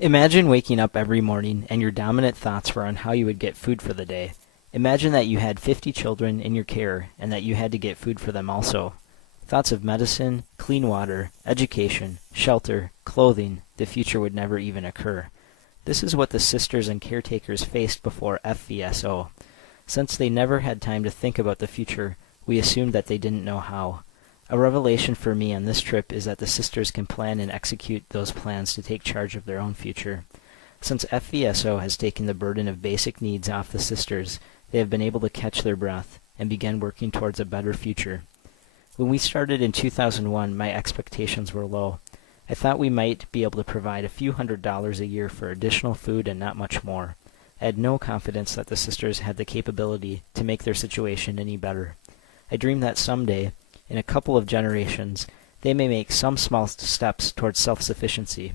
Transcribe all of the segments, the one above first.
Imagine waking up every morning and your dominant thoughts were on how you would get food for the day. Imagine that you had 50 children in your care and that you had to get food for them also. Thoughts of medicine, clean water, education, shelter, clothing, the future would never even occur. This is what the sisters and caretakers faced before FVSO. Since they never had time to think about the future, we assumed that they didn't know how. A revelation for me on this trip is that the sisters can plan and execute those plans to take charge of their own future. Since FVSO has taken the burden of basic needs off the sisters, they have been able to catch their breath and begin working towards a better future. When we started in 2001, my expectations were low. I thought we might be able to provide a few $100s a year for additional food and not much more. I had no confidence that the sisters had the capability to make their situation any better. I dreamed that someday, in a couple of generations, they may make some small steps towards self-sufficiency.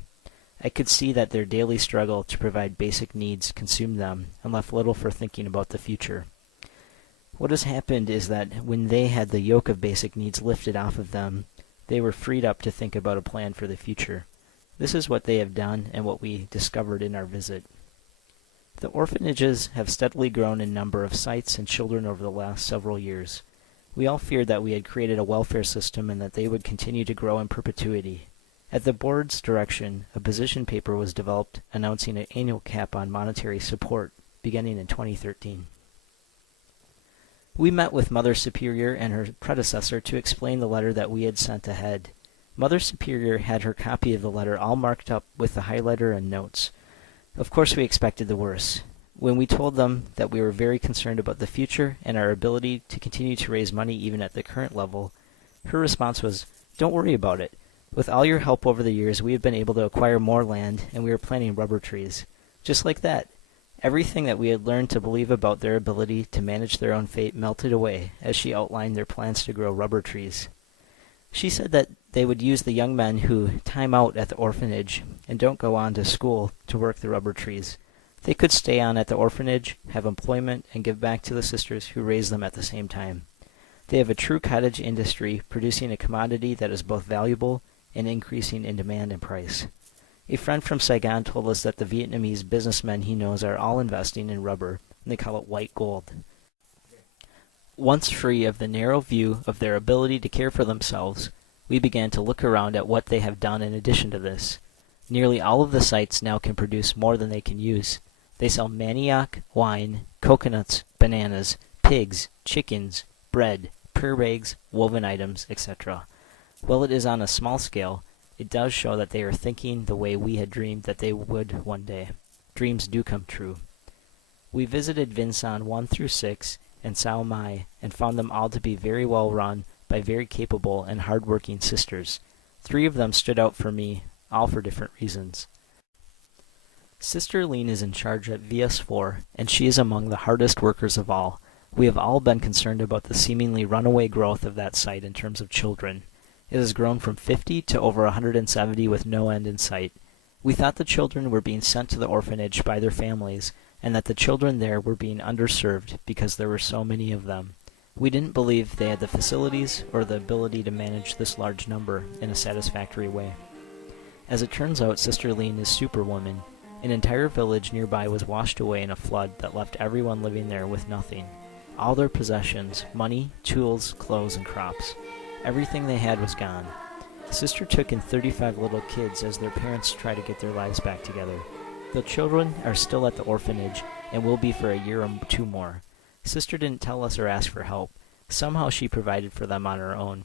I could see that their daily struggle to provide basic needs consumed them and left little for thinking about the future. What has happened is that when they had the yoke of basic needs lifted off of them, they were freed up to think about a plan for the future. This is what they have done and what we discovered in our visit. The orphanages have steadily grown in number of sites and children over the last several years. We all feared that we had created a welfare system and that they would continue to grow in perpetuity. At the board's direction, a position paper was developed announcing an annual cap on monetary support beginning in 2013. We met with Mother Superior and her predecessor to explain the letter that we had sent ahead. Mother Superior had her copy of the letter all marked up with the highlighter and notes. Of course we expected the worst. When we told them that we were very concerned about the future and our ability to continue to raise money even at the current level, her response was, "Don't worry about it. With all your help over the years, we have been able to acquire more land and we are planting rubber trees." Just like that. Everything that we had learned to believe about their ability to manage their own fate melted away as she outlined their plans to grow rubber trees. She said that they would use the young men who time out at the orphanage and don't go on to school to work the rubber trees. They could stay on at the orphanage, have employment, and give back to the sisters who raised them at the same time. They have a true cottage industry producing a commodity that is both valuable and increasing in demand and price. A friend from Saigon told us that the Vietnamese businessmen he knows are all investing in rubber, and they call it white gold. Once free of the narrow view of their ability to care for themselves, we began to look around at what they have done in addition to this. Nearly all of the sites now can produce more than they can use. They sell manioc, wine, coconuts, bananas, pigs, chickens, bread, prayer eggs, woven items, etc. While it is on a small scale, it does show that they are thinking the way we had dreamed that they would one day. Dreams do come true. We visited Vinh Son 1 through 6 and Sao Mai and found them all to be very well run by very capable and hard-working sisters. 3 of them stood out for me, all for different reasons. Sister Lean is in charge at VS4, and she is among the hardest workers of all. We have all been concerned about the seemingly runaway growth of that site in terms of children. It has grown from 50 to over 170 with no end in sight. We thought the children were being sent to the orphanage by their families, and that the children there were being underserved because there were so many of them. We didn't believe they had the facilities or the ability to manage this large number in a satisfactory way. As it turns out, Sister Lean is Superwoman. An entire village nearby was washed away in a flood that left everyone living there with nothing. All their possessions, money, tools, clothes, and crops. Everything they had was gone. Sister took in 35 little kids as their parents try to get their lives back together. The children are still at the orphanage and will be for a year or 2 more. Sister didn't tell us or ask for help. Somehow she provided for them on her own.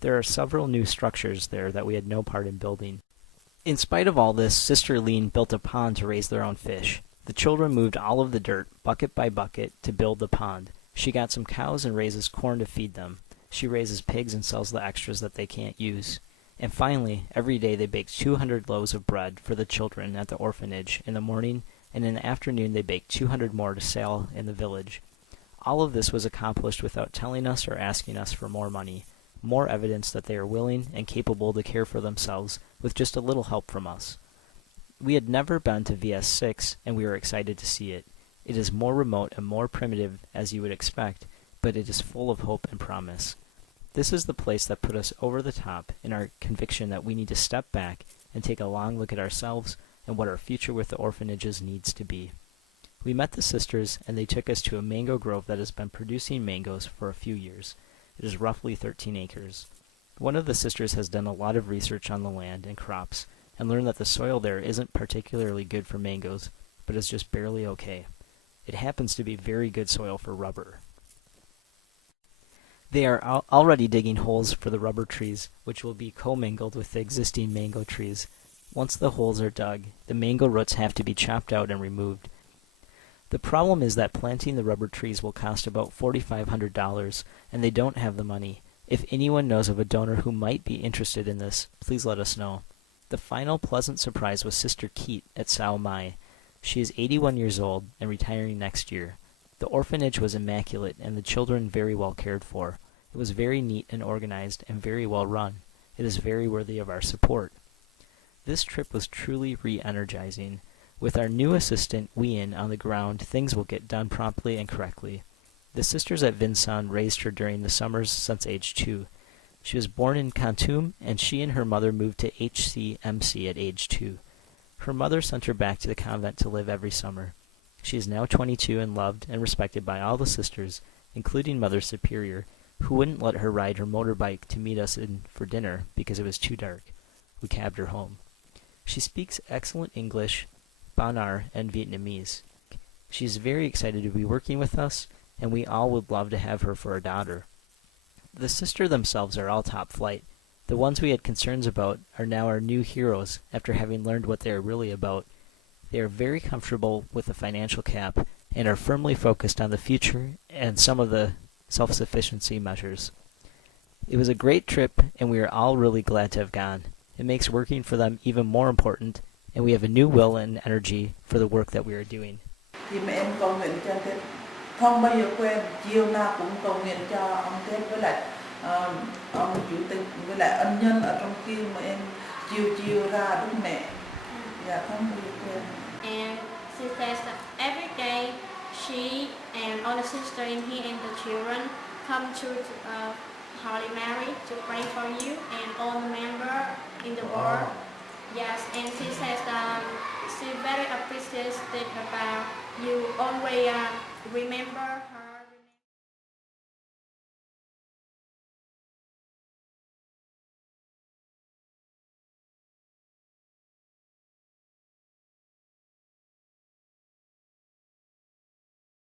There are several new structures there that we had no part in building. In spite of all this, Sister Lean built a pond to raise their own fish. The children moved all of the dirt, bucket by bucket, to build the pond. She got some cows and raises corn to feed them. She raises pigs and sells the extras that they can't use. And finally, every day they bake 200 loaves of bread for the children at the orphanage in the morning, and in the afternoon they bake 200 more to sell in the village. All of this was accomplished without telling us or asking us for more money. More evidence that they are willing and capable to care for themselves with just a little help from us. We had never been to VS6, and we were excited to see it. It is more remote and more primitive, as you would expect, but it is full of hope and promise. This is the place that put us over the top in our conviction that we need to step back and take a long look at ourselves and what our future with the orphanages needs to be. We met the sisters, and they took us to a mango grove that has been producing mangoes for a few years. It is roughly 13 acres. One of the sisters has done a lot of research on the land and crops, and learned that the soil there isn't particularly good for mangoes, but is just barely okay. It happens to be very good soil for rubber. They are already digging holes for the rubber trees, which will be commingled with the existing mango trees. Once the holes are dug, the mango roots have to be chopped out and removed. The problem is that planting the rubber trees will cost about $4,500, and they don't have the money. If anyone knows of a donor who might be interested in this, please let us know. The final pleasant surprise was Sister Keat at Sao Mai. She is 81 years old and retiring next year. The orphanage was immaculate and the children very well cared for. It was very neat and organized and very well run. It is very worthy of our support. This trip was truly re-energizing. With our new assistant, Wien, on the ground, things will get done promptly and correctly. The sisters at Vinh Son raised her during the summers since age 2. She was born in Kontum, and she and her mother moved to HCMC at age 2. Her mother sent her back to the convent to live every summer. She is now 22 and loved and respected by all the sisters, including Mother Superior, who wouldn't let her ride her motorbike to meet us in for dinner because it was too dark. We cabbed her home. She speaks excellent English, Banar, and Vietnamese. She is very excited to be working with us, and we all would love to have her for a daughter. The sisters themselves are all top flight. The ones we had concerns about are now our new heroes after having learned what they are really about. They are very comfortable with the financial cap and are firmly focused on the future and some of the self-sufficiency measures. It was a great trip, and we are all really glad to have gone. It makes working for them even more important, and we have a new will and energy for the work that we are doing. Thì mẹ em cầu nguyện cho Tết, không bao giờ quên, chiều nào cũng cầu nguyện cho ông Tết với lại ông chủ tịch với lại ân nhân ở trong kia mà em chiều ra Đức Mẹ, dạ không bao giờ quên. And she says that every day she and all the sisters in here and the children come to Holy Mary to pray for you and all the members in the world. Yes, and she says she very appreciative about you always remember her